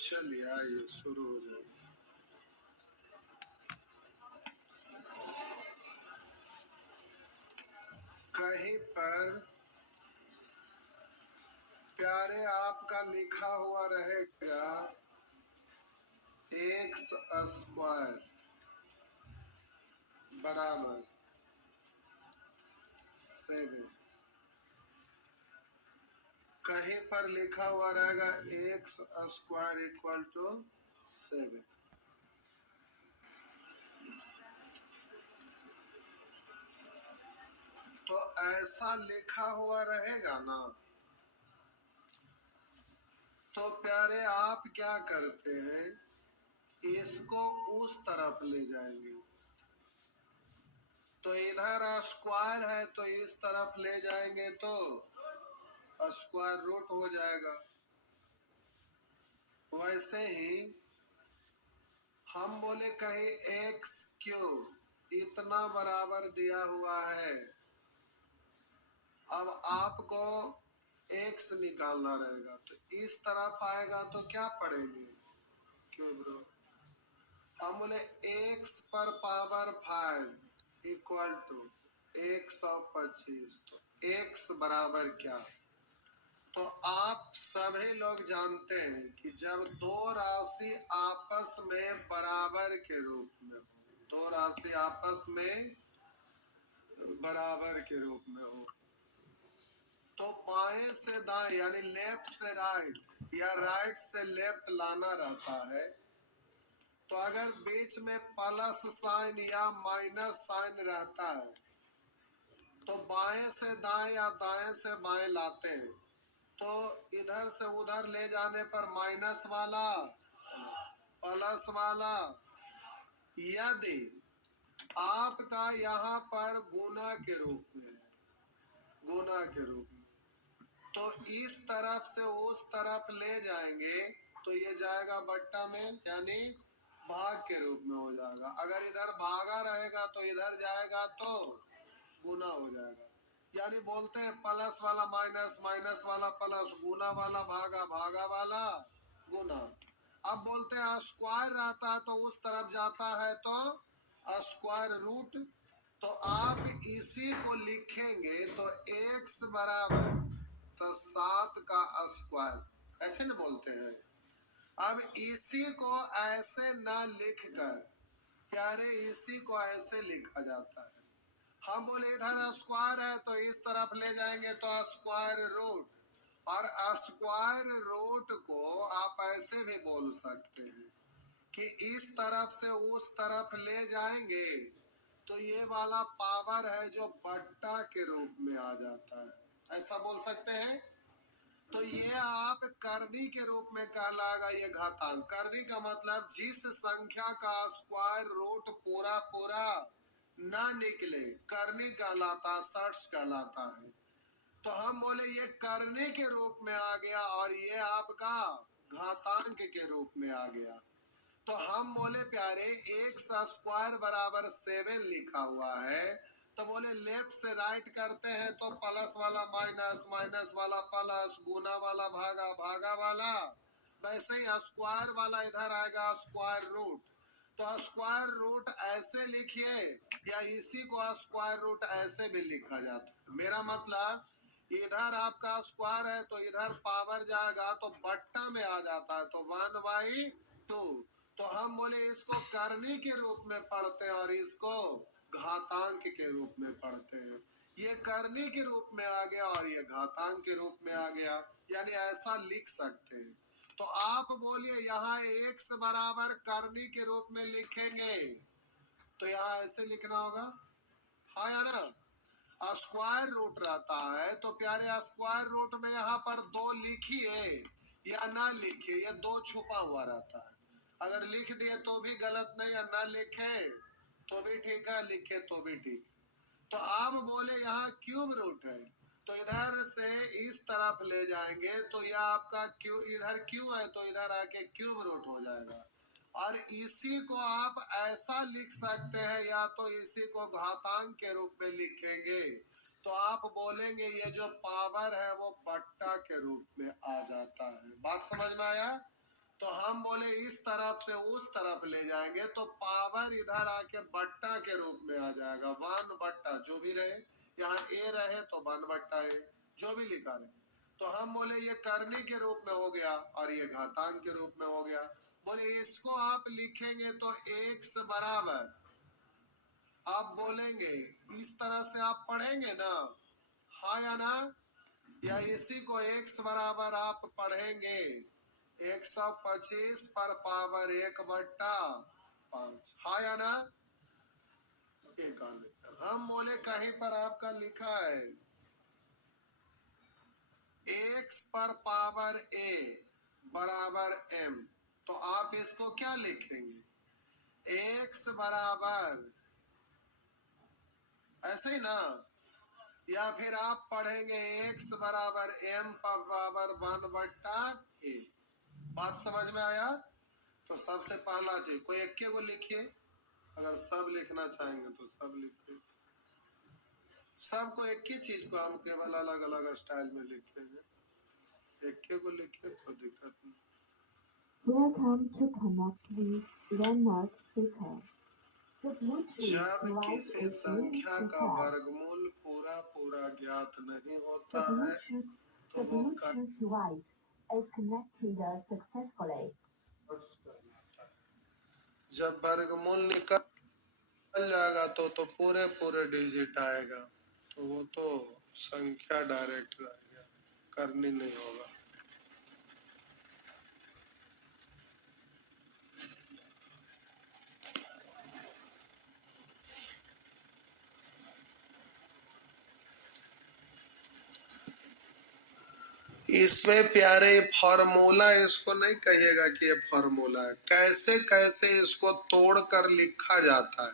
चलिए आइए शुरू हो जाए। कहीं पर प्यारे आपका लिखा हुआ रहेगा एक्स स्क्वायर बराबर 7। कहीं पर लिखा हुआ रहेगा एक्स स्क्वायर इक्वल टू 7। तो ऐसा लिखा हुआ रहेगा ना, तो प्यारे आप क्या करते हैं, इसको उस तरफ ले जाएंगे। तो इधर स्क्वायर है तो इस तरफ ले जाएंगे तो स्क्वायर रूट हो जाएगा। वैसे ही हम बोले कहीं एक्स क्यूब इतना बराबर दिया हुआ है, अब आपको एक्स निकालना रहेगा तो इस तरफ आएगा तो क्या पढ़ेंगे, क्यूब रूट। हम बोले एक्स पर पावर 5 इक्वल टू 125। तो एक्स बराबर क्या, तो आप सभी लोग जानते हैं कि जब दो राशि आपस में बराबर के रूप में हो, दो राशि आपस में बराबर के रूप में हो, तो बाएं से दाएं यानी लेफ्ट से राइट या राइट से लेफ्ट लाना रहता है। तो अगर बीच में प्लस साइन या माइनस साइन रहता है तो बाएं से दाएं या दाएं से बाएं लाते हैं, तो इधर से उधर ले जाने पर माइनस वाला प्लस वाला, यदि आपका यहाँ पर गुना के रूप में है, गुना के रूप में, तो इस तरफ से उस तरफ ले जाएंगे तो ये जाएगा बट्टा में यानी भाग के रूप में हो जाएगा। अगर इधर भागा रहेगा तो इधर जाएगा तो गुना हो जाएगा। यानी बोलते हैं प्लस वाला माइनस, माइनस वाला प्लस, गुना वाला भागा, भागा वाला गुना। अब बोलते हैं स्क्वायर रहता है तो उस तरफ जाता है तो स्क्वायर रूट। तो आप इसी को लिखेंगे तो x बराबर तो 7 का स्क्वायर, ऐसे न बोलते हैं। अब इसी को ऐसे ना लिखकर प्यारे इसी को ऐसे लिखा जाता है। हम बोले इधर स्क्वायर है तो इस तरफ ले जाएंगे तो स्क्वायर रूट, और स्क्वायर रूट को आप ऐसे भी बोल सकते हैं कि इस तरफ से उस तरफ ले जाएंगे तो ये वाला पावर है जो बट्टा के रूप में आ जाता है, ऐसा बोल सकते हैं। तो ये आप करनी के रूप में कहलाएगा, ये घातांक। करनी का मतलब जिस संख्या का स्क्वायर रूट पूरा पूरा ना निकले करनी कहलाता, शर्ट्स कहलाता है। तो हम बोले ये करने के रूप में आ गया और ये आपका घातांक के रूप में आ गया। तो हम बोले प्यारे एक्स स्क्वायर बराबर 7 लिखा हुआ है, तो बोले लेफ्ट से राइट करते हैं तो प्लस वाला माइनस, माइनस वाला प्लस, गुना वाला भागा, भागा वाला, वैसे ही स्क्वायर वाला इधर आएगा स्क्वायर रूट। तो स्क्वायर रूट ऐसे लिखिए या इसी को स्क्वायर रूट ऐसे भी लिखा जाता है। मेरा मतलब इधर आपका स्क्वायर है तो इधर पावर जाएगा तो बट्टा में आ जाता है तो 1/2। तो हम बोले इसको करनी के रूप में पढ़ते हैं और इसको घातांक के रूप में पढ़ते हैं। ये करनी के रूप में आ गया और ये घातांक के रूप में आ गया, यानी ऐसा लिख सकते हैं। तो आप बोलिए यहाँ x बराबर करनी के रूप में लिखेंगे तो यहाँ ऐसे लिखना होगा, हाँ या ना। स्क्वायर रूट रहता है तो प्यारे स्क्वायर रूट में यहाँ पर 2 लिखिए या ना लिखिए, ये 2 छुपा हुआ रहता है। अगर लिख दिए तो भी गलत नहीं है, ना लिखे तो भी ठीक है, लिखे तो भी ठीक है। तो आप बोले यहाँ क्यूब रूट है तो इधर से इस तरफ ले जाएंगे तो यह आपका क्यू, इधर क्यू है तो इधर आके क्यूब रूट हो जाएगा। और इसी को आप ऐसा लिख सकते हैं या तो इसी को घातांक के रूप में लिखेंगे तो आप बोलेंगे ये जो पावर है वो बट्टा के रूप में आ जाता है। बात समझ में आया। तो हम बोले इस तरफ से उस तरफ ले जाएंगे तो पावर इधर आके बट्टा के रूप में आ जाएगा, 1/, जो भी रहे, यहाँ ए रहे तो 1/a, जो भी लिखा रहे। तो हम बोले ये करनी के रूप में हो गया और ये घातांक के रूप में हो गया। बोले इसको आप लिखेंगे तो x बराबर, आप बोलेंगे इस तरह से आप पढ़ेंगे ना, हाँ या ना, या इसी को x बराबर आप पढ़ेंगे 125 पर पावर 1/5, हाँ या ना। एक हम बोले कहीं पर आपका लिखा है x पर पावर a बराबर m, तो आप इसको क्या लिखेंगे, x बराबर ऐसे ही ना, या फिर आप पढ़ेंगे x बराबर m पर पावर 1/a। बात समझ में आया। तो सबसे पहला चीज कोई एक को लिखिए, अगर सब लिखना चाहेंगे तो सब लिखिए, सबको एक ही चीज को हम केवल अलग अलग स्टाइल में लिखेंगे, एक को लिखिए तो दिक्कत नहीं। Welcome to Connect with Landmark Speaker. The Bluetooth जब device किसी is संख्या ready to का pair. वर्गमूल पूरा पूरा ज्ञात नहीं The होता है Bluetooth, तो the वो Bluetooth device is connected successfully. जब वर्गमूल निकल जाएगा तो पूरे पूरे डिजिट आएगा, तो वो तो संख्या डायरेक्ट रहेगा, करनी नहीं होगा। इसमें प्यारे फॉर्मूला इसको नहीं कहिएगा कि ये फॉर्मूला है, कैसे कैसे इसको तोड़ कर लिखा जाता है,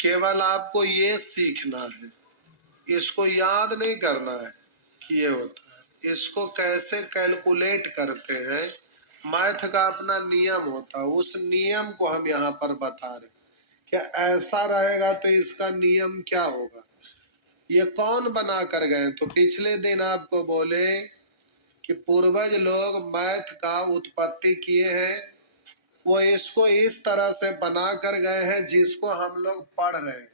केवल आपको ये सीखना है, इसको याद नहीं करना है कि ये होता है। इसको कैसे कैलकुलेट करते हैं, मैथ का अपना नियम होता है, उस नियम को हम यहाँ पर बता रहे, क्या ऐसा रहेगा तो इसका नियम क्या होगा। ये कौन बना कर गए, तो पिछले दिन आपको बोले कि पूर्वज लोग मैथ का उत्पत्ति किए हैं, वो इसको इस तरह से बना कर गए हैं जिसको हम लोग पढ़ रहे हैं।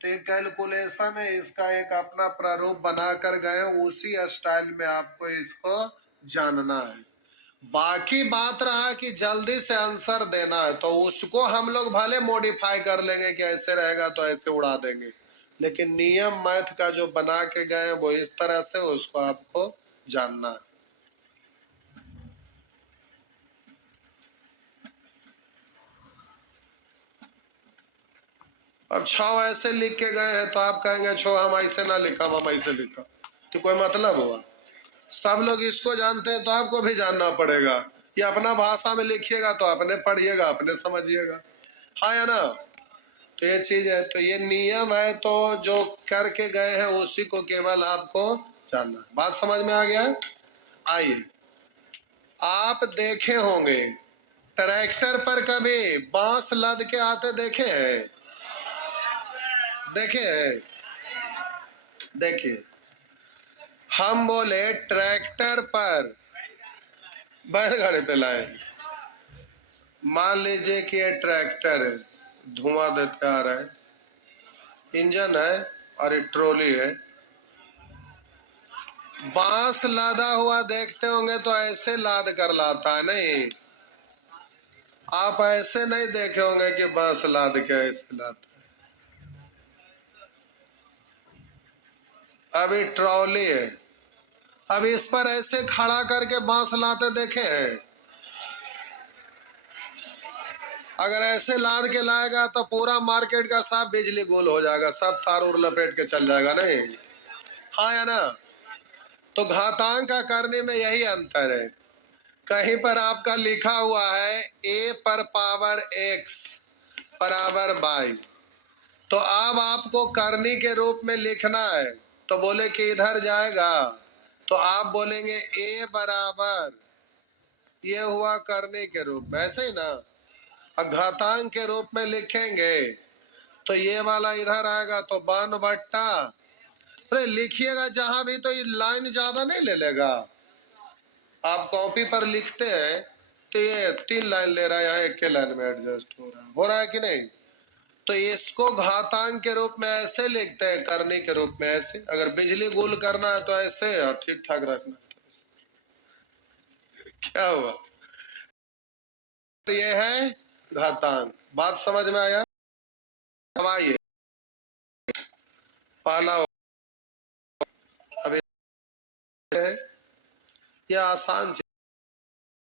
तो एक कैलकुलेशन है, इसका एक अपना प्रारूप बना कर गए, उसी स्टाइल में आपको इसको जानना है। बाकी बात रहा कि जल्दी से आंसर देना है, तो उसको हम लोग भले मॉडिफाई कर लेंगे कि ऐसे रहेगा तो ऐसे उड़ा देंगे, लेकिन नियम मैथ का जो बना के गए वो इस तरह से, उसको आपको जानना है। अब 6 ऐसे लिख के गए हैं तो आप कहेंगे 6 हम ऐसे ना लिखा, हम ऐसे लिखा, तो कोई मतलब हुआ। सब लोग इसको जानते हैं तो आपको भी जानना पड़ेगा। ये अपना भाषा में लिखिएगा तो अपने पढ़िएगा, अपने समझिएगा, हाँ या ना। तो ये चीज है, तो ये नियम है, तो जो करके गए हैं उसी को केवल आपको जानना। बात समझ में आ गया। आइए, आप देखे होंगे ट्रैक्टर पर कभी बांस लद के आते देखे हैं, देखे हैं, देखिए हम बोले ट्रैक्टर पर बैलगाड़ी पे लाए, मान लीजिए कि ये ट्रैक्टर है, धुआं देते आ रहा है, इंजन है और ये ट्रॉली है, बांस लादा हुआ देखते होंगे तो ऐसे लाद कर लाता है, नहीं आप ऐसे नहीं देखे होंगे कि बांस लाद के ऐसे लाता है। अभी ट्रॉली है, अब इस पर ऐसे खड़ा करके बांस लाते देखे हैं, अगर ऐसे लाद के लाएगा तो पूरा मार्केट का सब बिजली गोल हो जाएगा, सब तार उर लपेट के चल जाएगा, नहीं हाँ या ना। तो घातांक का करने में यही अंतर है, कहीं पर आपका लिखा हुआ है a पर पावर x बराबर बाई, तो अब आपको करनी के रूप में लिखना है, तो बोले कि इधर जाएगा, तो आप बोलेंगे a बराबर, ये हुआ करने के रूप में, ऐसे ही ना। और घातांक के रूप में लिखेंगे तो ये वाला इधर आएगा तो 1/, अरे लिखिएगा जहां भी तो ये लाइन ज्यादा नहीं ले लेगा। आप कॉपी पर लिखते हैं तीन लाइन ले रहा है, यहाँ एक के लाइन में एडजस्ट हो रहा है कि नहीं? तो इसको घातांक के रूप में ऐसे लिखते हैं, करनी के रूप में ऐसे। अगर बिजली गुल करना है तो ऐसे, और ठीक ठाक रखना है तो ऐसे। क्या हुआ? तो ये है घातांक। बात समझ में आया? अब आइए पहला। अब ये आसान चीज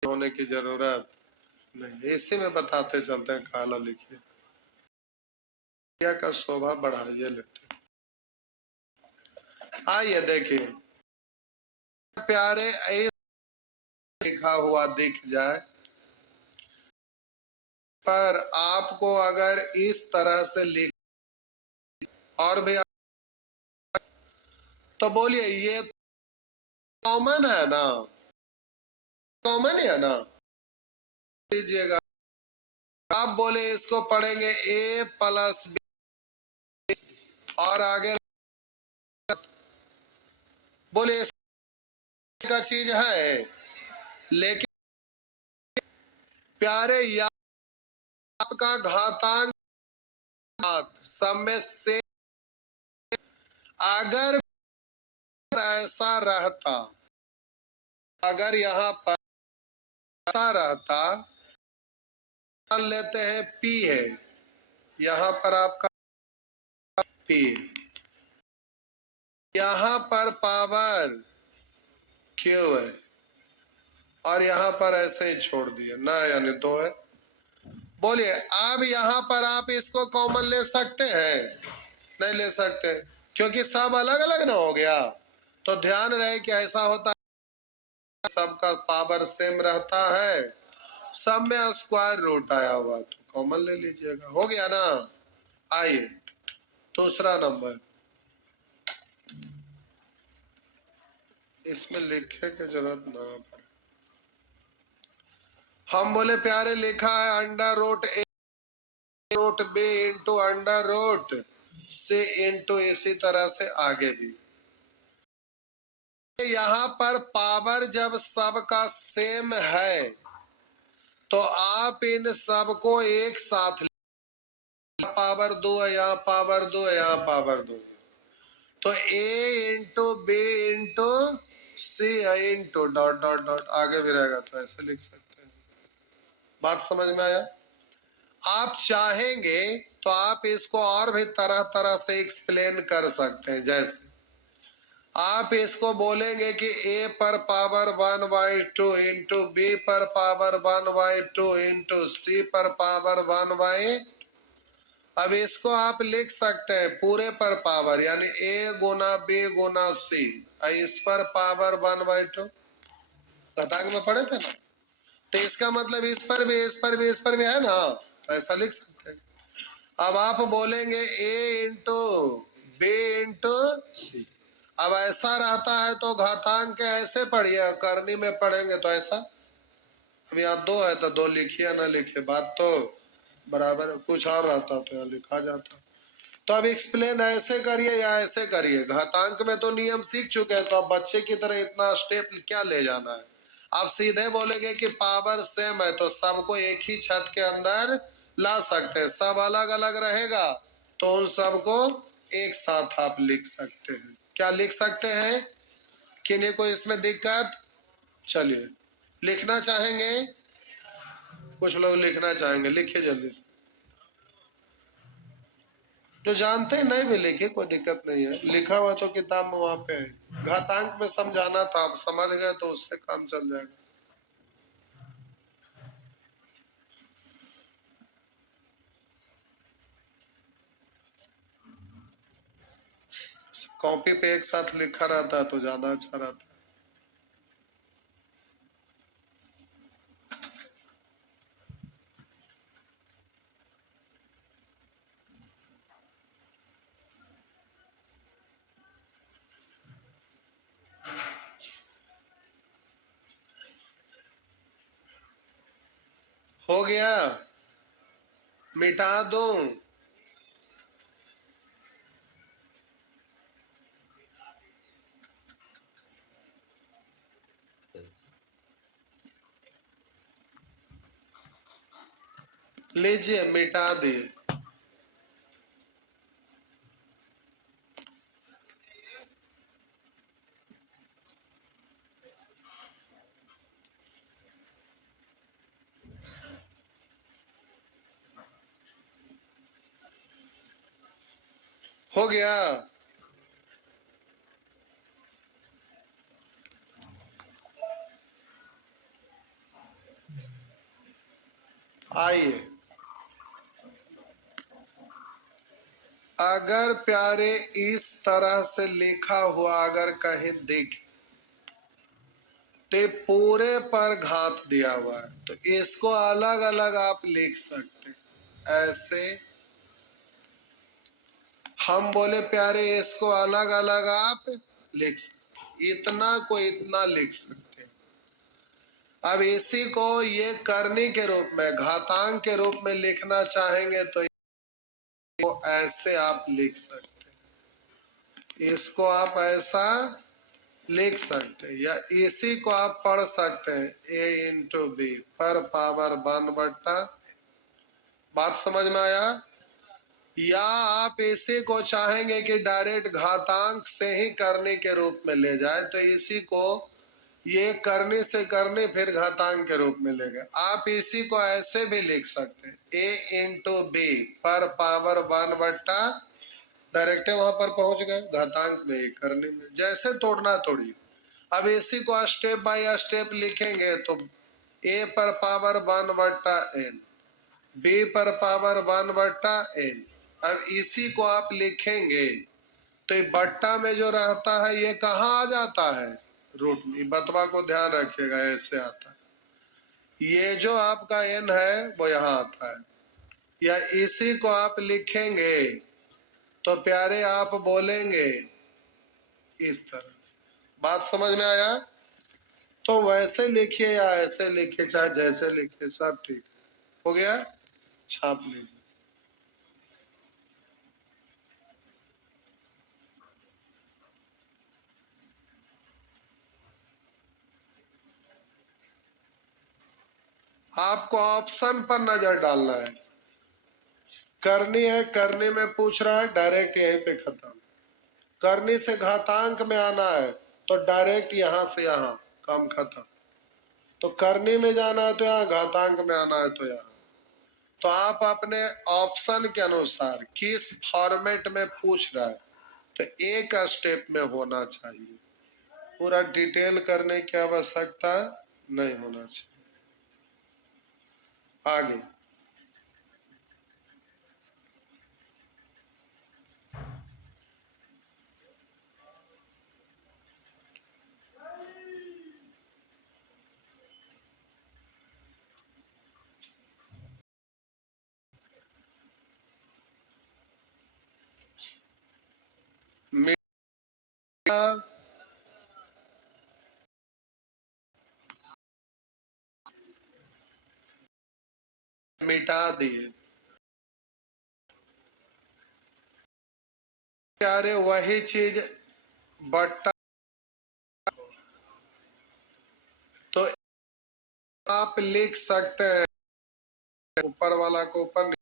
होने की जरूरत नहीं, इसी में बताते चलते हैं। काला लिखिए, क्या का शोभा बढ़ाइए लेते हैं। आइए देखिए, प्यारे लिखा हुआ दिख जाए, पर आपको अगर इस तरह से लिख और भी तो बोलिए, ये कॉमन है ना? कॉमन है ना? लीजिएगा, आप बोले इसको पढ़ेंगे a प्लस बी, और आगे बोले का चीज है, लेकिन प्यारे या आपका घातांक सब में से अगर ऐसा रहता, अगर यहाँ पर ऐसा रहता, मान लेते हैं P है, यहाँ पर आपका P, यहाँ पर पावर Q है, और यहाँ पर ऐसे ही छोड़ दिया ना, यानी 2 है। बोलिए, अब यहाँ पर आप इसको कॉमन ले सकते हैं? नहीं ले सकते, क्योंकि सब अलग अलग ना हो गया। तो ध्यान रहे कि ऐसा होता है, सबका पावर सेम रहता है, सब में स्क्वायर रूट आया हुआ, तो कॉमन ले लीजिएगा। हो गया ना? आइए दूसरा नंबर, इसमें लिखे की जरूरत ना पड़े। हम बोले प्यारे, लिखा है under root A root B into under root C into, इसी तरह से आगे भी। यहाँ पर पावर जब सबका सेम है तो आप इन सबको एक साथ, पावर 2 है, यहाँ पावर 2 है, यहाँ पावर 2 है, तो a into B into C into dot dot dot, आगे भी रहेगा तो ऐसे लिख सकते हैं। बात समझ में आया? आप चाहेंगे तो आप इसको और भी तरह तरह से एक्सप्लेन कर सकते हैं। जैसे आप इसको बोलेंगे कि a पर पावर 1/2 इंटू बी पर पावर 1/2 इंटू सी पर पावर 1/, अब इसको आप लिख सकते हैं पूरे पर पावर, यानी a गुना बी गुना सी, इस पर पावर 1/2। घातांक में पढ़े थे ना? तो इसका मतलब इस पर भी, इस पर भी, इस पर भी है ना, तो ऐसा लिख सकते हैं। अब आप बोलेंगे a इंटू बी इंटू सी, अब ऐसा रहता है तो घातांक के ऐसे पढ़िए, करनी में पढ़ेंगे तो ऐसा। अब यहाँ 2 है तो 2 लिखिए ना लिखिए, बात तो बराबर है। कुछ और रहता तो यहाँ लिखा जाता। तो अब एक्सप्लेन ऐसे करिए या ऐसे करिए, घातांक में तो नियम सीख चुके हैं, तो अब बच्चे की तरह इतना स्टेप क्या ले जाना है। आप सीधे बोलेंगे कि पावर सेम है तो सबको एक ही छत के अंदर ला सकते हैं, सब अलग अलग रहेगा तो उन सबको एक साथ आप लिख सकते हैं। क्या लिख सकते हैं? किन्हीं को इसमें दिक्कत? चलिए, लिखना चाहेंगे? कुछ लोग लिखना चाहेंगे, लिखिए जल्दी से। जो जानते हैं नहीं भी लिखे, कोई दिक्कत नहीं है, लिखा हुआ तो किताब में वहां पे है। घातांक में समझाना था, आप समझ गए तो उससे काम चल जाएगा। कॉपी पे एक साथ लिखा रहता है तो ज्यादा अच्छा रहता है। हो गया? मिटा दूं? लीजिए मिटा दिए। हो गया। आइए, अगर प्यारे इस तरह से लिखा हुआ अगर कहीं देख तो पूरे पर घात दिया हुआ है, तो इसको अलग अलग आप लिख सकते हैं। ऐसे हम बोले प्यारे इसको अलग अलग आप लिख सकते, इतना को इतना लिख सकते हैं। अब इसी को ये करनी के रूप में घातांक के रूप में लिखना चाहेंगे तो ऐसे आप लिख सकते हैं, इसको आप ऐसा लिख सकते हैं, या इसी को आप पढ़ सकते हैं a इंटू बी पर पावर 1/। बात समझ में आया? या आप इसी को चाहेंगे कि डायरेक्ट घातांक से ही करने के रूप में ले जाए, तो इसी को ये करने से करने फिर घातांक के रूप में ले गए। आप इसी को ऐसे भी लिख सकते हैं a इंटू बी पर पावर 1/। डायरेक्ट वहां पर पहुंच गए घातांक में करने में, जैसे तोड़ना तोड़िए। अब इसी को स्टेप बाय स्टेप लिखेंगे तो a पर पावर 1/n, b पर पावर 1/n। अब इसी को आप लिखेंगे तो ये बट्टा में जो रहता है ये कहाँ आ जाता है? रूट में। बतवा को ध्यान रखिएगा, ऐसे आता है। ये जो आपका n है वो यहाँ आता है, या इसी को आप लिखेंगे तो प्यारे आप बोलेंगे इस तरह से। बात समझ में आया? तो वैसे लिखिए या ऐसे लिखिए, चाहे जैसे लिखिए, सब ठीक है। हो गया, छाप लीजिए। आपको ऑप्शन पर नजर डालना है। करनी है, करने में पूछ रहा है, डायरेक्ट यहीं पे खत्म। करने से घातांक में आना है तो डायरेक्ट यहां से यहां, काम खत्म। तो करने में जाना है तो यहाँ, घातांक में आना है तो यहाँ। तो आप अपने ऑप्शन के अनुसार किस फॉर्मेट में पूछ रहा है तो एक स्टेप में होना चाहिए, पूरा डिटेल करने की आवश्यकता नहीं होना चाहिए। आगे मिटा दिए प्यारे, वही चीज बट्टा। तो आप लिख सकते हैं ऊपर वाला को ऊपर,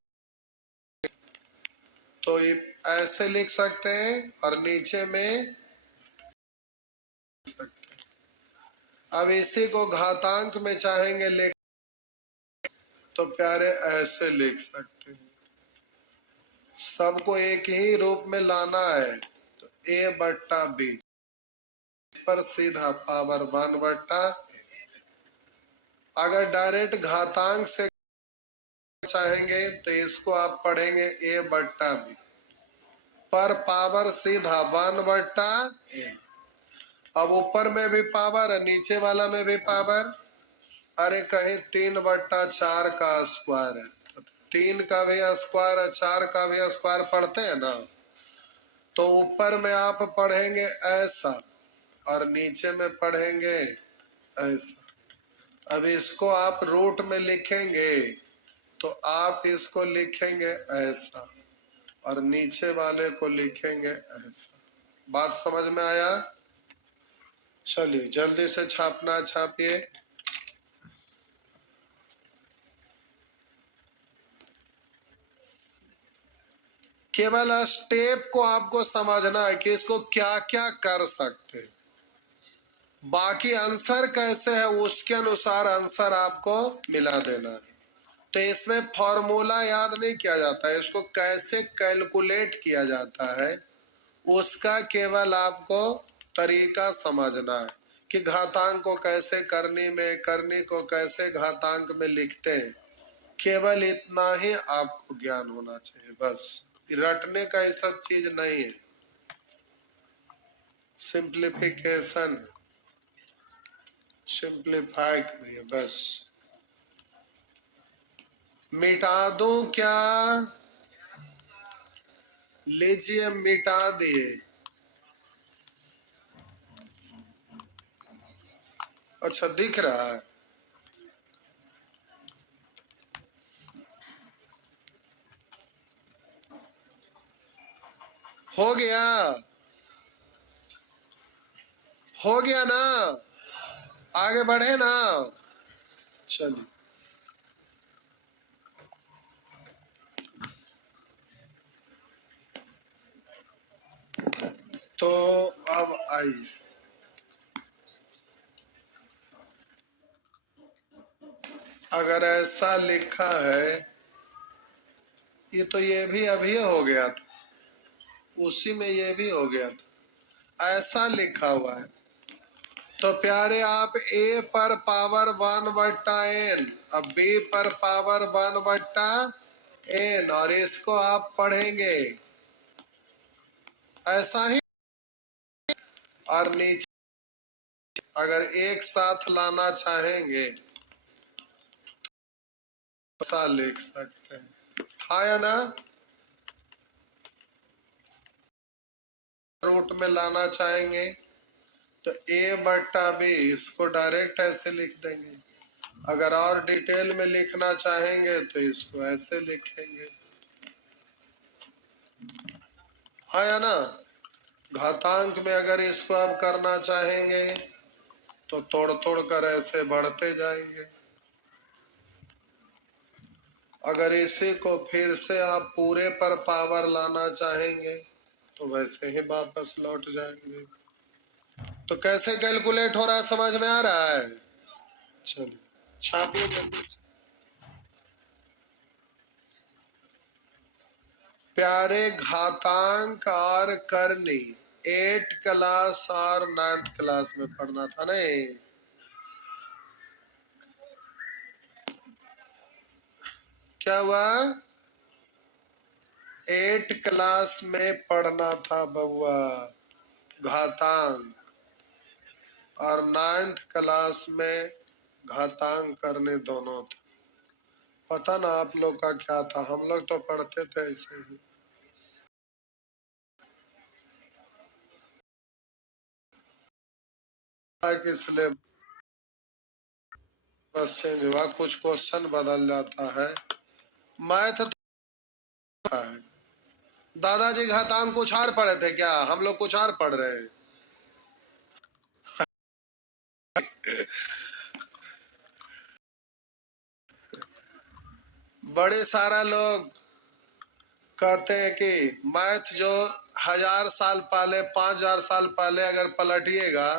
तो ये ऐसे लिख सकते हैं और नीचे में सकते हैं। अब इसी को घातांक में चाहेंगे लिख तो प्यारे ऐसे लिख सकते हैं। सबको एक ही रूप में लाना है तो a/b पर सीधा पावर 1/। अगर डायरेक्ट घातांक से चाहेंगे तो इसको आप पढ़ेंगे a/b पर पावर सीधा 1/n। अब ऊपर में भी पावर है, नीचे वाला में भी पावर। अरे कहीं 3/4 का स्क्वायर है, तो 3 का भी स्क्वायर है, 4 का भी स्क्वायर पढ़ते हैं ना। तो ऊपर में आप पढ़ेंगे ऐसा और नीचे में पढ़ेंगे ऐसा। अब इसको आप रूट में लिखेंगे तो आप इसको लिखेंगे ऐसा और नीचे वाले को लिखेंगे ऐसा। बात समझ में आया? चलिए जल्दी से छापना छापिए। केवल स्टेप को आपको समझना है कि इसको क्या क्या कर सकते हैं, बाकी आंसर कैसे है उसके अनुसार आंसर आपको मिला देना है। तो इसमें फॉर्मूला याद नहीं किया जाता है, इसको कैसे कैलकुलेट किया जाता है उसका केवल आपको तरीका समझना है कि घातांक को कैसे करनी को कैसे घातांक में लिखते हैं। केवल इतना ही आपको ज्ञान होना चाहिए, बस रटने का ये सब चीज नहीं है। सिंप्लीफिकेशन, सिंप्लीफाई करिए बस। मिटा दूं क्या? लीजिए मिटा दिए। अच्छा दिख रहा है? हो गया, हो गया ना? आगे बढ़े ना? चलिए, तो अब आइए, अगर ऐसा लिखा है, ये तो ये भी अभी हो गया था, उसी में ये भी हो गया था, ऐसा लिखा हुआ है। तो प्यारे आप a पर पावर 1/n, अब b पर पावर 1/n, और इसको आप पढ़ेंगे ऐसा ही। और नीचे अगर एक साथ लाना चाहेंगे ऐसा लिख सकते हैं, हाँ या ना? रूट में लाना चाहेंगे तो a/b, इसको डायरेक्ट ऐसे लिख देंगे। अगर और डिटेल में लिखना चाहेंगे तो इसको ऐसे लिखेंगे, हाँ या ना? घातांक में अगर इसको आप करना चाहेंगे तो तोड़ तोड़ कर ऐसे बढ़ते जाएंगे। अगर इसी को फिर से आप पूरे पर पावर लाना चाहेंगे तो वैसे ही वापस लौट जाएंगे। तो कैसे कैलकुलेट हो रहा है, समझ में आ रहा है? चलिए छापिए जल्दी से। प्यारे घातांक और करनी 8 क्लास और 9th क्लास में पढ़ना था नहीं? क्या हुआ? 8 क्लास में पढ़ना था बउआ घातांक, और 9th क्लास में घातांक करने दोनों थे। पता ना आप लोग का क्या था, हम लोग तो पढ़ते थे ऐसे ही। इसलिए बस चेंज हुआ, कुछ क्वेश्चन बदल जाता है। मैथ तो है। दादाजी घातांक कुछ और पढ़े थे क्या? हम लोग कुछ और पढ़ रहे हैं। बड़े सारा लोग कहते हैं कि मैथ जो 1000 साल पहले 5000 साल पहले अगर पलटिएगा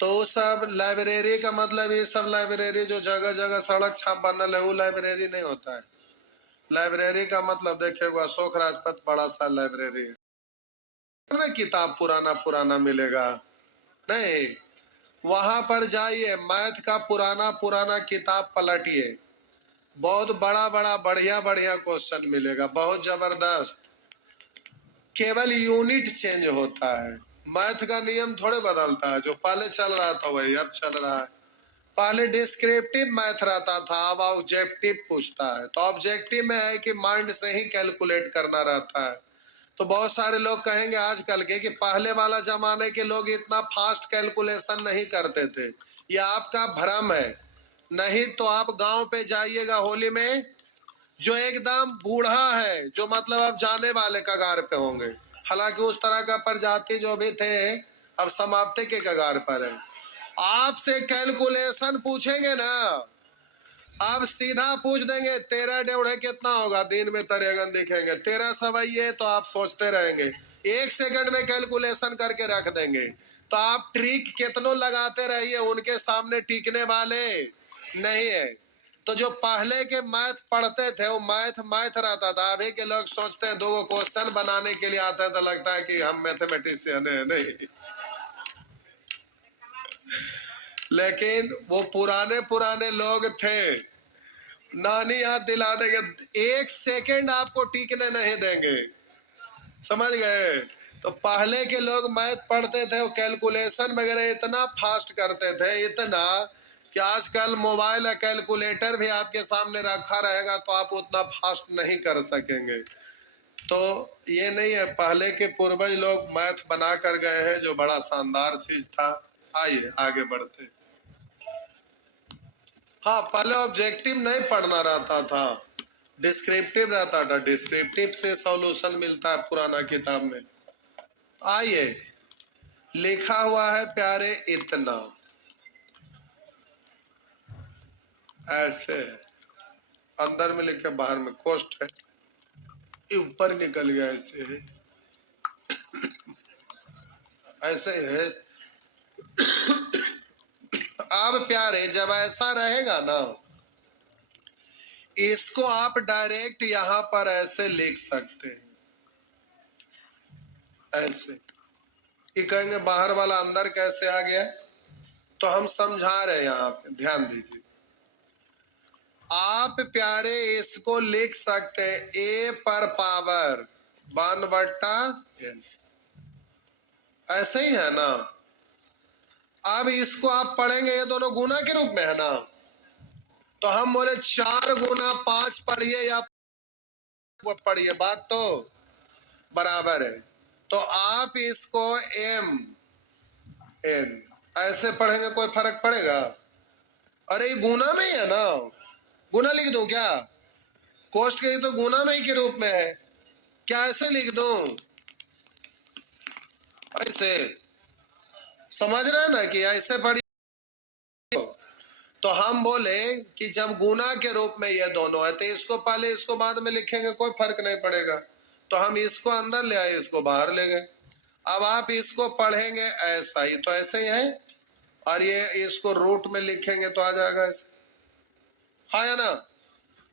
तो सब लाइब्रेरी का मतलब, ये सब लाइब्रेरी जो जगह जगह सड़क छाप बनल है वो लाइब्रेरी नहीं होता है। लाइब्रेरी का मतलब देखिएगा अशोक राजपथ बड़ा सा लाइब्रेरी है, किताब पुराना पुराना मिलेगा नहीं। वहां पर जाइए, मैथ का पुराना पुराना किताब पलटिए, बहुत बड़ा बड़ा बढ़िया बढ़िया क्वेश्चन मिलेगा, बहुत जबरदस्त। केवल यूनिट चेंज होता है, मैथ का नियम थोड़े बदलता है। जो पहले चल रहा था वही अब चल रहा है। पहले डिस्क्रिप्टिव मैथ रहता था, अब ऑब्जेक्टिव पूछता है। तो ऑब्जेक्टिव में है कि माइंड से ही कैलकुलेट करना रहता है। तो बहुत सारे लोग कहेंगे आजकल के कि पहले वाला जमाने के लोग इतना फास्ट कैलकुलेशन नहीं करते थे। ये आपका भ्रम है। नहीं तो आप गांव पे जाइएगा होली में, जो एकदम बूढ़ा है, जो मतलब अब जाने वाले कगार पे होंगे, हालांकि उस तरह का प्रजाति जो भी थे अब समाप्ति के कगार पर है, आपसे कैलकुलेशन पूछेंगे ना आप सीधा पूछ देंगे 13 डेढ़ कितना होगा, दिन में तरेगन दिखेंगे, 13 सवाई है, तो आप सोचते रहेंगे, 1 सेकंड में कैलकुलेशन करके रख देंगे। तो आप ट्रिक कितनों लगाते रहिए, उनके सामने टिकने वाले नहीं है। तो जो पहले के मैथ पढ़ते थे वो मैथ रहता था। अभी के लोग सोचते हैं 2 क्वेश्चन बनाने के लिए आता है तो लगता है कि हम मैथमेटिशियन है। नहीं, लेकिन वो पुराने लोग थे, नानी याद दिला देंगे, 1 सेकंड आपको टिकने नहीं देंगे, समझ गए। तो पहले के लोग मैथ पढ़ते थे, वो कैलकुलेशन वगैरह इतना फास्ट करते थे, इतना कि आजकल मोबाइल या कैलकुलेटर भी आपके सामने रखा रहेगा तो आप उतना फास्ट नहीं कर सकेंगे। तो ये नहीं है, पहले के पूर्वज लोग मैथ बना कर गए हैं, जो बड़ा शानदार चीज था। आइए आगे बढ़ते। हाँ, पहले ऑब्जेक्टिव नहीं पढ़ना रहता था, डिस्क्रिप्टिव रहता था। डिस्क्रिप्टिव से सॉल्यूशन मिलता है पुराना किताब में। आइए, लिखा हुआ है प्यारे इतना, ऐसे अंदर में लिखे बाहर में कोष्ट है, ऊपर निकल गया, ऐसे है, ऐसे है। अब प्यारे जब ऐसा रहेगा ना, इसको आप डायरेक्ट यहां पर ऐसे लिख सकते हैं, ऐसे। ये कहेंगे बाहर वाला अंदर कैसे आ गया, तो हम समझा रहे हैं, यहाँ पे ध्यान दीजिए। आप प्यारे इसको लिख सकते हैं a पर पावर 1/n, ऐसे ही है ना। अब इसको आप पढ़ेंगे, ये दोनों गुना के रूप में है ना, तो हम बोले 4 गुना 5 पढ़िए या पढ़िए, बात तो बराबर है। तो आप इसको m n ऐसे पढ़ेंगे, कोई फर्क पड़ेगा? अरे ये गुना में ही है ना, गुना लिख दूं क्या? कोष्ट के तो गुना में ही के रूप में है, क्या ऐसे लिख दूं? ऐसे समझ रहे हैं ना कि ऐसे पढ़िए। तो हम बोले कि जब गुना के रूप में ये दोनों है तो इसको पहले इसको बाद में लिखेंगे, कोई फर्क नहीं पड़ेगा। तो हम इसको अंदर ले आए, इसको बाहर ले गए। अब आप इसको पढ़ेंगे ऐसा ही, तो ऐसे ही है, और ये इसको रूट में लिखेंगे तो आ जाएगा ऐसे, हाँ या ना।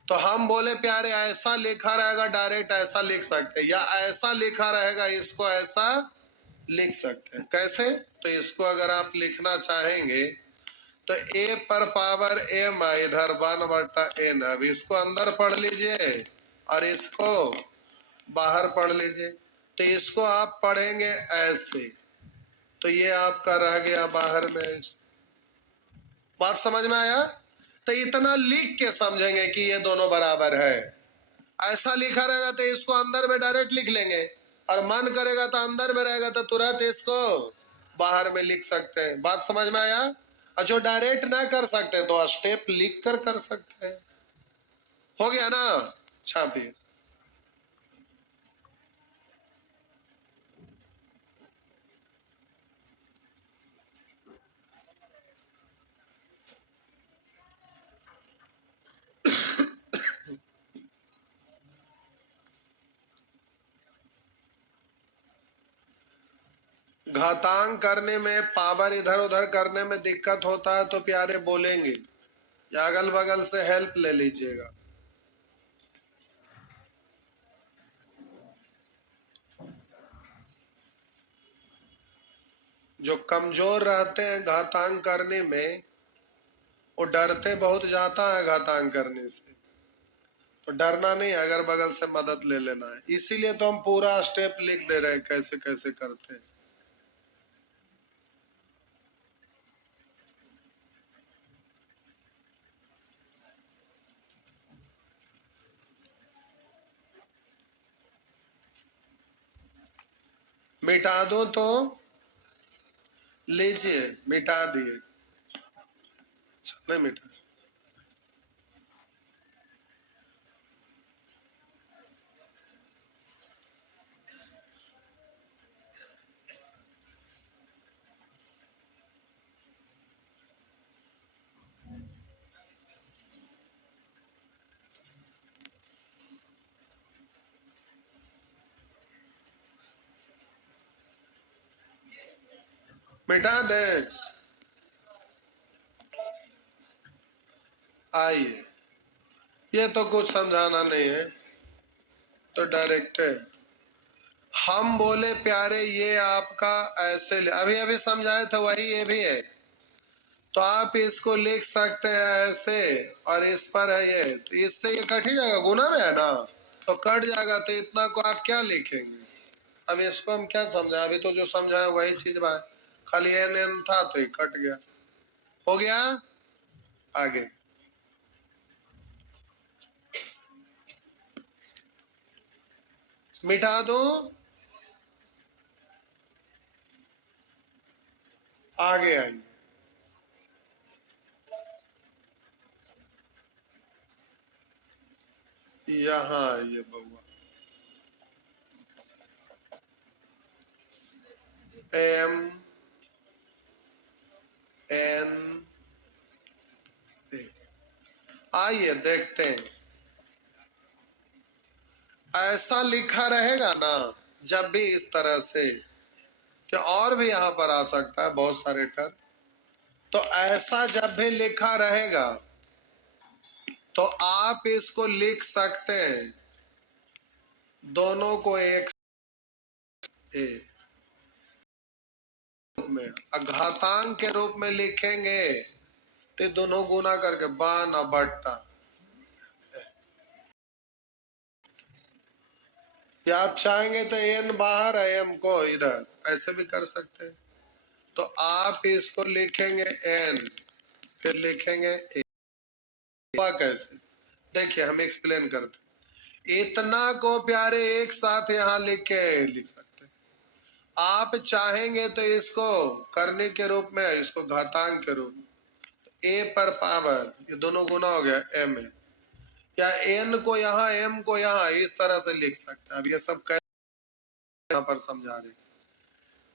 तो हम बोले प्यारे ऐसा लिखा रहेगा, डायरेक्ट ऐसा लिख सकते हैं, या ऐसा लिखा रहेगा, इसको ऐसा लिख सकते हैं। कैसे? तो इसको अगर आप लिखना चाहेंगे तो a पर पावर m इधर 1/n। अब इसको अंदर पढ़ लीजिए और इसको बाहर पढ़ लीजिए। तो इसको आप पढ़ेंगे ऐसे, तो ये आपका रह गया बाहर में। बात समझ में आया? तो इतना लिख के समझेंगे कि ये दोनों बराबर है। ऐसा लिखा रहेगा तो इसको अंदर में डायरेक्ट लिख लेंगे, और मन करेगा तो अंदर में रहेगा तो तुरंत इसको बाहर में लिख सकते हैं। बात समझ में आया? और जो डायरेक्ट ना कर सकते तो स्टेप लिख कर सकते हैं। हो गया ना? छापिए। घातांक करने में, पावर इधर उधर करने में दिक्कत होता है तो प्यारे बोलेंगे, या अगल बगल से हेल्प ले लीजिएगा। जो कमजोर रहते हैं घातांक करने में, वो डरते बहुत जाता है घातांक करने से। तो डरना नहीं, अगर बगल से मदद ले लेना है। इसीलिए तो हम पूरा स्टेप लिख दे रहे हैं, कैसे कैसे करते हैं। मिटा दो तो लीजिए, मिटा दिए। अच्छा, नहीं मिटा। मिटा दे। आइए, ये तो कुछ समझाना नहीं है, तो डायरेक्ट है। हम बोले प्यारे ये आपका ऐसे अभी अभी समझाए थे वही ये भी है, तो आप इसको लिख सकते हैं ऐसे, और इस पर है ये, तो इससे ये कट ही जाएगा, गुना में है ना, तो कट जाएगा, तो इतना को आप क्या लिखेंगे। अब इसको हम क्या समझा, अभी तो जो समझाए वही चीज बात, खाली एन एन था तो ये कट गया, हो गया। आगे मिटा दो, आगे आइए। यहाँ आइए बउआ, एम एन ए, आइए देखते हैं। ऐसा लिखा रहेगा ना जब भी इस तरह से, कि और भी यहाँ पर आ सकता है बहुत सारे टर्म, तो ऐसा जब भी लिखा रहेगा तो आप इसको लिख सकते हैं दोनों को एक ए रूप में, घातांक के रूप में लिखेंगे तो दोनों गुना करके बान बट्टा, या आप चाहेंगे तो एन बाहर है एम को इधर ऐसे भी कर सकते हैं, तो आप इसको लिखेंगे एन, फिर लिखेंगे ए। कैसे, देखिए हम एक्सप्लेन करते हैं। इतना को प्यारे एक साथ यहाँ लिख सकते हैं। आप चाहेंगे तो इसको करने के रूप में, इसको घातांक के रूप में, ए पर पावर ये दोनों गुना हो गया एम ए, या एन को यहाँ एम को यहाँ इस तरह से लिख सकते हैं। अब ये सब कैसे यहाँ पर समझा रहे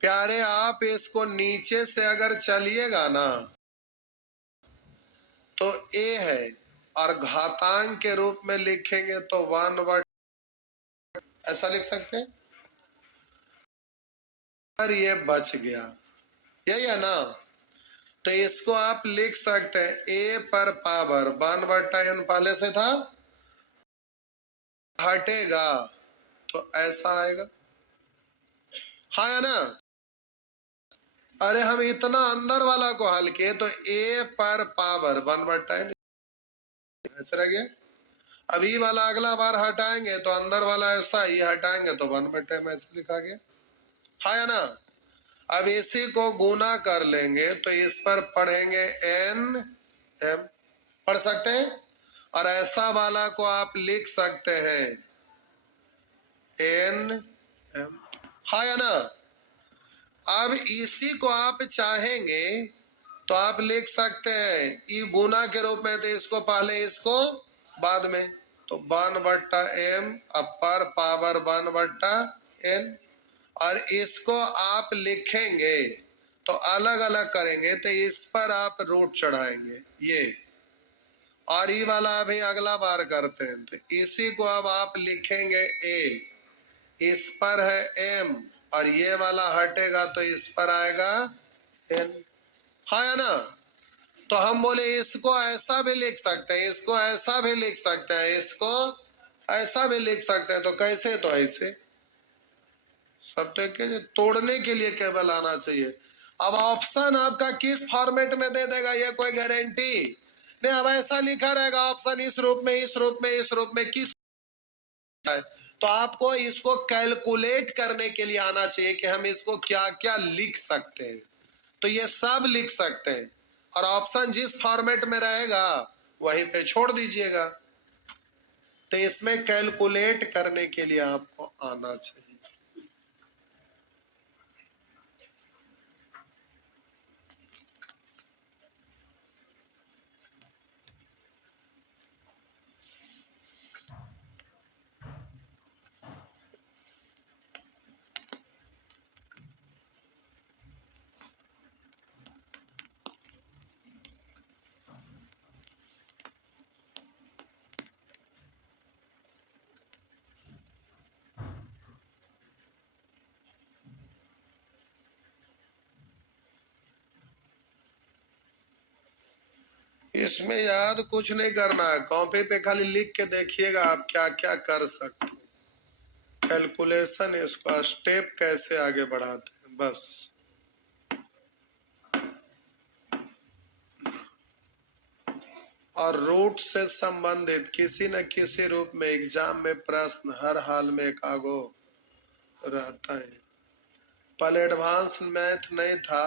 प्यारे, आप इसको नीचे से अगर चलिएगा ना तो ए है, और घातांक के रूप में लिखेंगे तो 1/, ऐसा लिख सकते हैं, पर ये बच गया, यही है ना, तो इसको आप लिख सकते हैं ए पर पावर 1/n पहले से था, हटेगा तो ऐसा आएगा, हाँ है ना। अरे हम इतना अंदर वाला को हल किए तो ए पर पावर 1/n ऐसे रह गया। अब ये वाला अगला बार हटाएंगे तो अंदर वाला ऐसा, ये हटाएंगे तो 1/m ऐसे लिखा गया, हाँ है ना। अब इसी को गुना कर लेंगे तो इस पर पढ़ेंगे एन एम, पढ़ सकते हैं, और ऐसा वाला को आप लिख सकते हैं एन एम, हाँ या ना। अब इसी को आप चाहेंगे तो आप लिख सकते हैं ई गुना के रूप में, तो इसको पहले इसको बाद में, तो 1/m अपर पावर 1/n, और इसको आप लिखेंगे तो अलग अलग करेंगे, तो इस पर आप रूट चढ़ाएंगे ये, और ये वाला अभी अगला बार करते हैं, तो इसी को अब आप लिखेंगे ए, इस पर है एम, और ये वाला हटेगा तो इस पर आएगा एन, हाँ या ना। तो हम बोले इसको ऐसा भी लिख सकते हैं, इसको ऐसा भी लिख सकते हैं, इसको ऐसा भी लिख सकते हैं, तो कैसे, तो ऐसे सब के तोड़ने के लिए केवल आना चाहिए। अब ऑप्शन आपका किस फॉर्मेट में दे देगा ये कोई गारंटी नहीं, अब ऐसा लिखा रहेगा ऑप्शन इस रूप में इस रूप में इस रूप में किस है, तो आपको इसको कैलकुलेट करने के लिए आना चाहिए कि हम इसको क्या क्या लिख सकते हैं, तो ये सब लिख सकते हैं, और ऑप्शन जिस फॉर्मेट में रहेगा वहीं पे छोड़ दीजिएगा, तो इसमें कैलकुलेट करने के लिए आपको आना चाहिए। इसमें याद कुछ नहीं करना है, कॉपी पे खाली लिख के देखिएगा आप क्या क्या कर सकते हैं, कैलकुलेशन, इसका स्टेप कैसे आगे बढ़ाते हैं, बस। और रूट से संबंधित किसी न किसी रूप में एग्जाम में प्रश्न हर हाल में एक आगो रहता है। पहले एडवांस मैथ नहीं था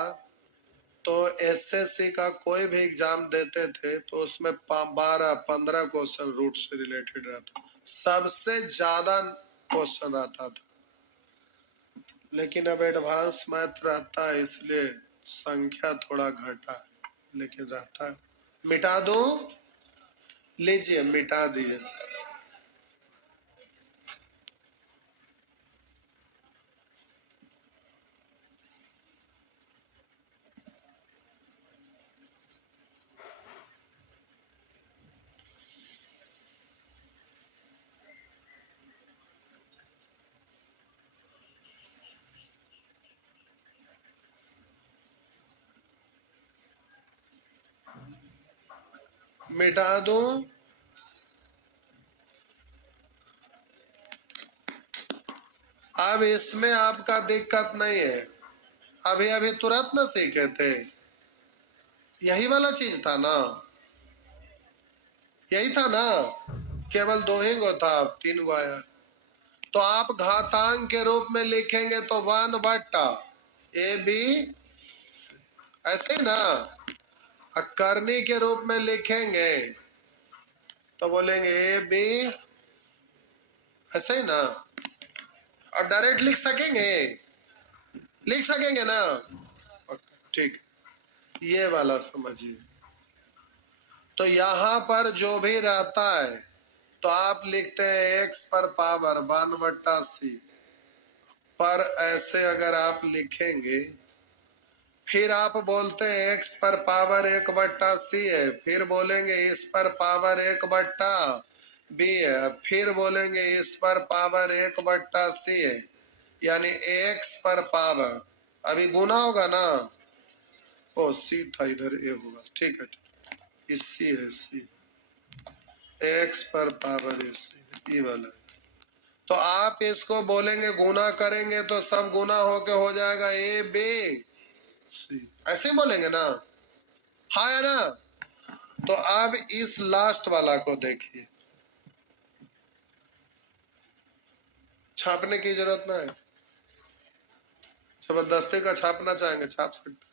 तो एसएससी का कोई भी एग्जाम देते थे तो उसमें 12-15 क्वेश्चन रूट से रिलेटेड रहता, सबसे ज्यादा क्वेश्चन आता था। लेकिन अब एडवांस मैथ रहता है इसलिए संख्या थोड़ा घटा है, लेकिन रहता है। मिटा दो, लीजिए मिटा दिए। मिटा दो, अब इसमें आपका दिक्कत नहीं है, अभी अभी तुरंत ना सीखे थे, यही वाला चीज था ना, यही था ना, केवल 2 ही गो था, 3 गो आया। तो आप घातांक के रूप में लिखेंगे तो 1/, ए बी, ऐसे ही ना। करनी के रूप में लिखेंगे तो बोलेंगे ए बी, ऐसे ही ना। और डायरेक्ट लिख सकेंगे, लिख सकेंगे ना, ठीक, ये वाला समझिए। तो यहां पर जो भी रहता है तो आप लिखते हैं x पर पावर 1/c, पर ऐसे अगर आप लिखेंगे, फिर आप बोलते हैं x पर पावर 1/c है, फिर बोलेंगे इस पर पावर 1/b है, फिर बोलेंगे इस पर पावर 1/c है, यानी x पर पावर, अभी गुना होगा ना, ओ c था इधर, a होगा, ठीक है, इस c है, c x पर पावर c, ये वाला है। तो आप इसको बोलेंगे गुना करेंगे तो सब गुना होके हो जाएगा ए बी सी, ऐसे ही बोलेंगे ना, हाँ है ना। तो अब इस लास्ट वाला को देखिए, छापने की जरूरत ना है, जबरदस्ती का छापना चाहेंगे छाप सकते,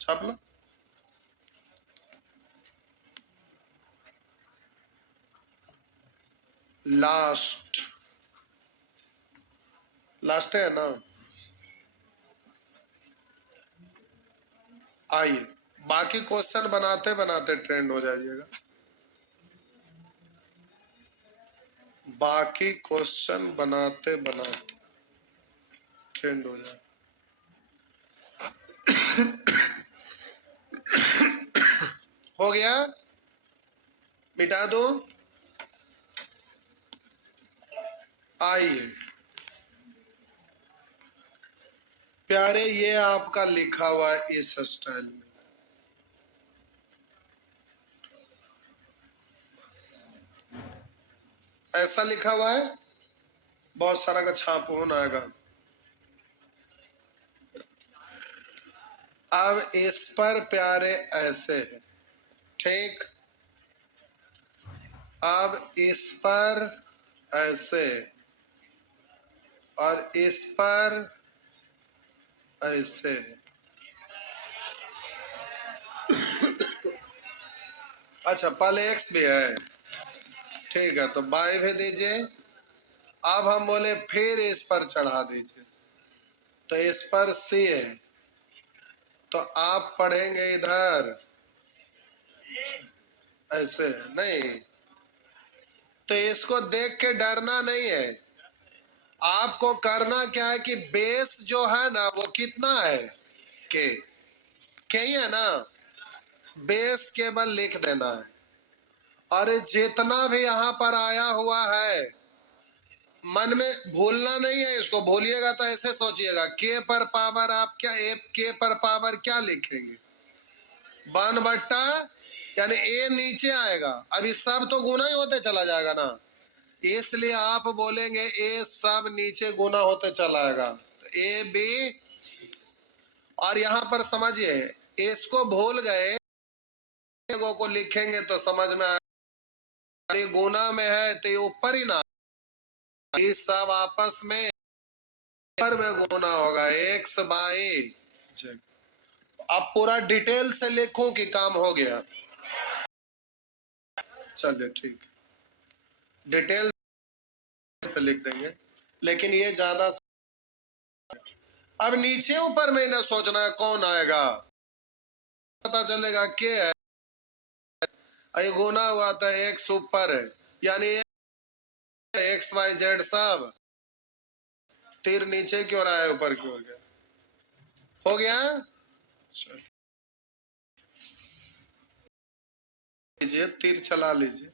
छाप लो। लास्ट, लास्ट है ना, आइए बाकी क्वेश्चन बनाते बनाते ट्रेंड हो जाइएगा, बाकी क्वेश्चन बनाते बनाते ट्रेंड हो जाए। हो गया, मिटा दो, आइए प्यारे, ये आपका लिखा हुआ है इस स्टाइल में, ऐसा लिखा हुआ है, बहुत सारा का छाप होना आएगा। अब इस पर प्यारे ऐसे है, ठीक, अब इस पर ऐसे, और इस पर ऐसे, अच्छा पहले x भी है, ठीक है, तो बाई भी दीजिए। अब हम बोले फिर इस पर चढ़ा दीजिए, तो इस पर c है, तो आप पढ़ेंगे इधर ऐसे, नहीं, तो इसको देख के डरना नहीं है, आपको करना क्या है कि बेस जो है ना वो कितना है, के ही है ना, बेस केवल लिख देना है, और जितना भी यहां पर आया हुआ है मन में भूलना नहीं है, इसको भूलिएगा तो ऐसे सोचिएगा, के पर पावर आप क्या, के पर पावर क्या लिखेंगे, 1/, यानी ए नीचे आएगा। अभी सब तो गुना ही होते चला जाएगा ना, इसलिए आप बोलेंगे ए सब नीचे गुना होते चला आएगा। ए बी, और यहां पर समझिए, इसको भूल गए को लिखेंगे तो समझ में आएगा। ये गुना में है तो ये ऊपर ही ना, ये सब आपस में ऊपर में गुना होगा, एक्स बाई। अब पूरा डिटेल से लिखूं कि काम हो गया? चलिए ठीक, डिटेल से लिख देंगे, लेकिन ये ज्यादा। अब नीचे ऊपर में ना सोचना है कौन आएगा, पता चलेगा के है, ये गुना हुआ था एक्स ऊपर है, यानी एक्स वाई जेड सब, तीर नीचे क्यों रहा है ऊपर क्यों गया? हो गया। लीजिए तीर चला लीजिए।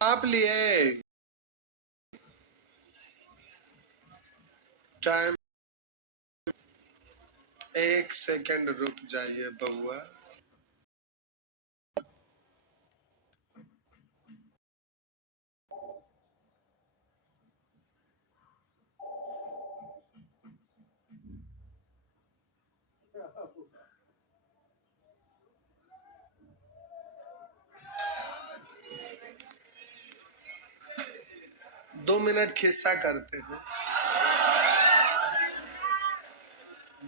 आप लिए टाइम, एक सेकंड रुक जाइए बउआ। दो मिनट खिस्सा करते हैं।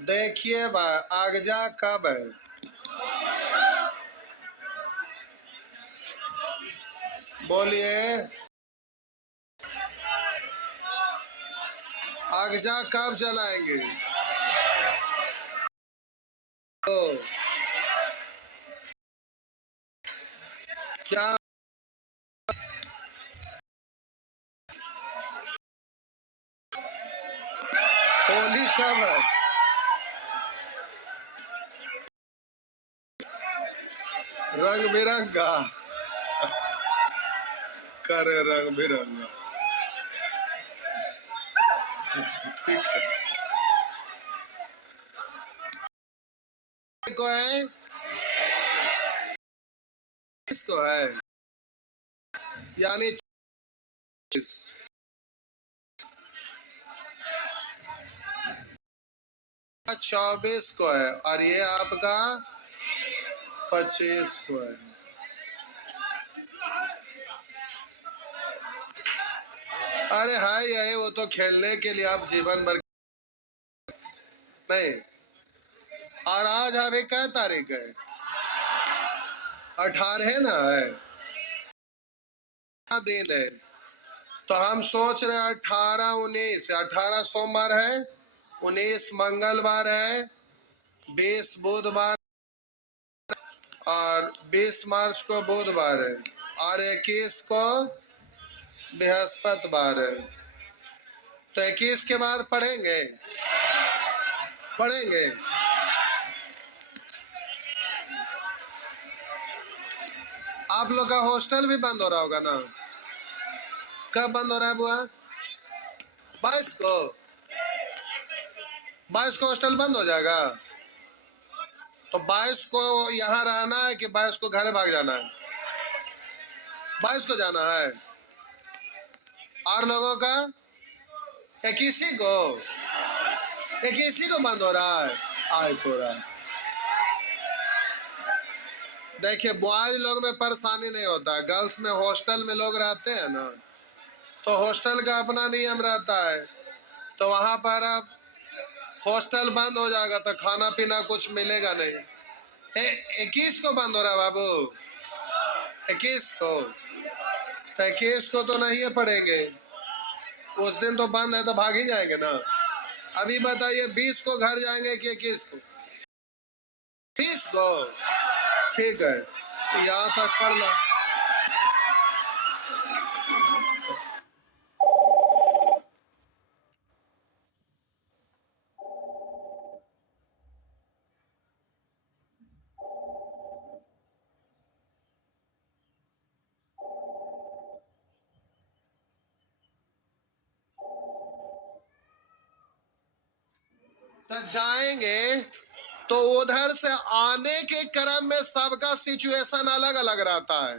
देखिए बा, आगजा कब है? बोलिए, आगजा कब चलाएंगे? तो क्या होली कब है? रंग बिरंगा करे, रंग बिरंगा। अच्छा, ठीक है। को है, इसको है, यानी 24 को है, और ये आपका 25 को है। अरे हाय, यही वो तो खेलने के लिए आप जीवन भर नहीं। और आज अभी क्या तारीख है? 18 ना है, दिन है। तो हम सोच रहे हैं 18 19, 18 सोमवार है, 19 मंगलवार है, 20 बुधवार और 20 मार्च को बुधवार है, और 21 को बृहस्पतिवार है। तो 21 के बाद पढ़ेंगे, पढ़ेंगे। आप लोग का हॉस्टल भी बंद हो रहा होगा ना? कब बंद हो रहा है बुआ? 22 को, 22 को हॉस्टल बंद हो जाएगा। तो 22 को यहाँ रहना है कि 22 को घर भाग जाना है? 22 को जाना है। और लोगों का 21 को, 21 को बंद हो रहा है। आए थोड़ा देखिए, बॉयज लोग में परेशानी नहीं होता, गर्ल्स में हॉस्टल में लोग रहते हैं ना, तो हॉस्टल का अपना नियम रहता है। तो वहां पर अब हॉस्टल बंद हो जाएगा तो खाना पीना कुछ मिलेगा नहीं। 21 को बंद हो रहा है बाबू, 21 को। तो 21 को तो नहीं है पढ़ेंगे, उस दिन तो बंद है तो भाग ही जाएंगे ना। अभी बताइए 20 को घर जाएंगे कि 21 को? 20 को, ठीक है, तो यहाँ तक पढ़ लो। जाएंगे तो उधर से आने के क्रम में सबका सिचुएशन अलग अलग रहता है।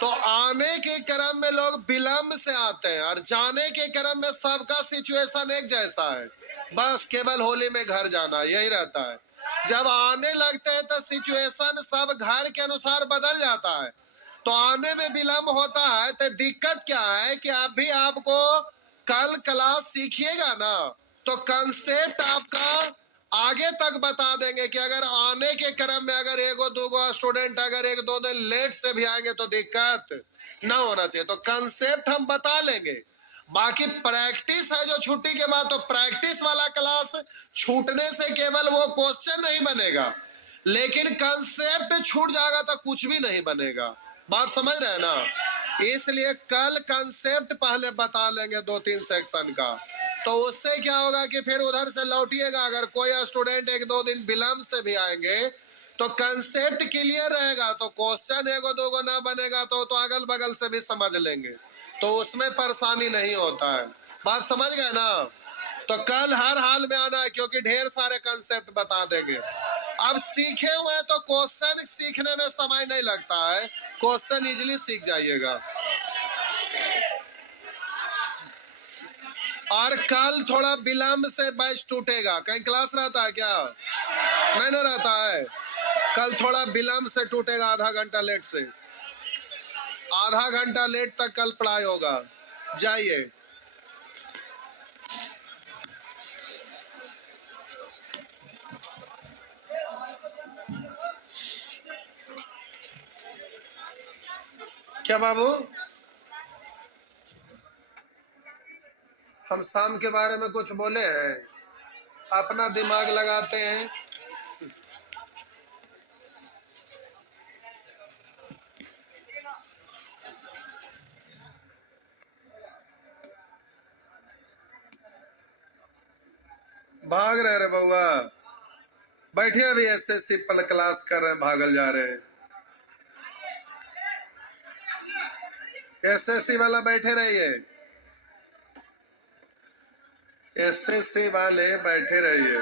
तो आने के क्रम में लोग विलंब से आते हैं और जाने के क्रम में सबका सिचुएशन एक जैसा है, बस केवल होली में घर जाना यही रहता है। जब आने लगते हैं तो सिचुएशन सब घर के अनुसार बदल जाता है, तो आने में विलंब होता है। तो दिक्कत क्या है कि अभी आपको कल क्लास सीखिएगा ना तो कंसेप्ट आपका आगे तक बता देंगे कि अगर आने के क्रम में अगर एगो दूगो स्टूडेंट अगर एक दो दिन लेट से भी आएंगे तो दिक्कत ना होना चाहिए। तो कंसेप्ट हम बता लेंगे, बाकी प्रैक्टिस है जो छुट्टी के बाद, तो प्रैक्टिस वाला क्लास छूटने से केवल वो क्वेश्चन नहीं बनेगा, लेकिन कंसेप्ट छूट जाएगा तो कुछ भी नहीं बनेगा। बात समझ रहे हैं ना? इसलिए कल कंसेप्ट पहले बता लेंगे 2-3 सेक्शन का, तो उससे क्या होगा कि फिर उधर से लौटिएगा। अगर कोई स्टूडेंट 1-2 दिन विलंब से भी आएंगे तो कंसेप्ट क्लियर रहेगा, तो क्वेश्चन एगो दोगो ना बनेगा तो अगल बगल से भी समझ लेंगे, तो उसमें परेशानी नहीं होता है। बात समझ गए ना? तो कल हर हाल में आना है क्योंकि ढेर सारे कंसेप्ट बता देंगे। अब सीखे हुए तो क्वेश्चन सीखने में समय नहीं लगता है, क्वेश्चन इजीली सीख जाइएगा। और कल थोड़ा विलंब से बैच टूटेगा। कहीं क्लास रहता है क्या? नहीं ना रहता है। कल थोड़ा विलंब से टूटेगा, आधा घंटा लेट से, आधा घंटा लेट तक कल पढ़ाई होगा। जाइए। क्या बाबू? हम शाम के बारे में कुछ बोले हैं? अपना दिमाग लगाते हैं। भाग रहे रे बउआ, बैठिए। अभी एसएससी पर क्लास कर रहे हैं, भागल जा रहे हैं। एसएससी वाला बैठे रहिए, एसएससी वाले बैठे रहिए।